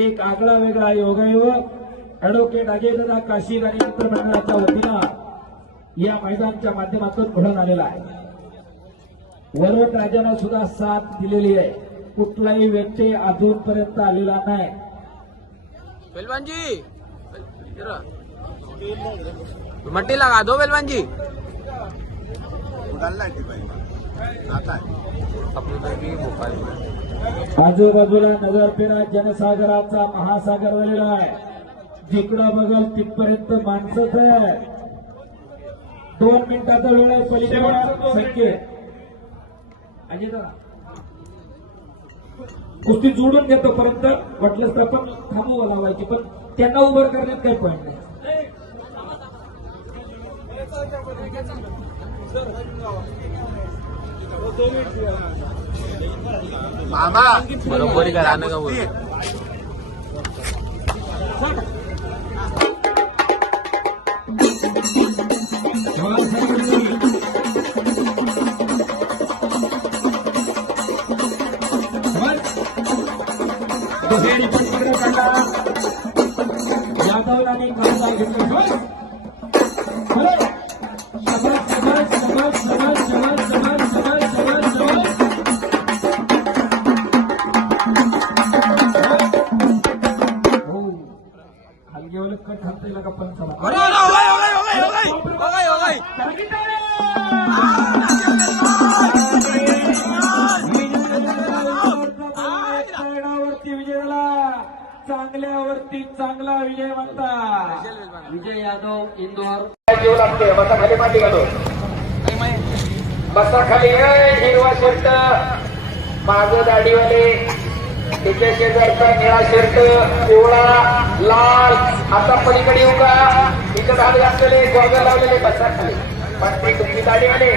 एक आगळा वेगळा योगायोग ॲडव्होकेट अजयदादा काशी आणि मित्र मंडळाच्या वतीनं या मैदानाच्या माध्यमातून घडून आलेला आहे. वरवट राजानं सुद्धा साथ दिलेली आहे. कुठलाही व्यक्ती अजूनपर्यंत आलेला नाही. पहलवान जी मट्टी लगा दो पहलवान जी. आजूबाजूला नगरपेरा जनसागराचा महासागर झालेला आहे. जिकडं बघल तिथपर्यंत माणसंच आहे. 2 मिनिटाचा वेळ आहे. पलीकडे संकेत अजित कुस्ती जोडून घेतो परंत वाटलंच तर आपण थांबवा लावायची पण त्यांना उभं करण्यात काही पॉईंट नाही. बरोबर घरानं का बोल यादव आणि खासदार घेतलं. हलगेवाले कट थांबता येईल का पण विजय झाला. चांगल्यावरती चांगला विजय म्हणता विजय यादव इंदोर जीव लागते. बसा खाली मांडी घालो. बसा खाली हिरवा शर्ट माझं दाढीवाले त्याच्या शेजारचा निळा शर्ट पिवळा लाल. आता पलीकडे येऊ का इथं हात घातलेले गॉगल लावलेले बसा खाली. पण तुमची दाढीवाले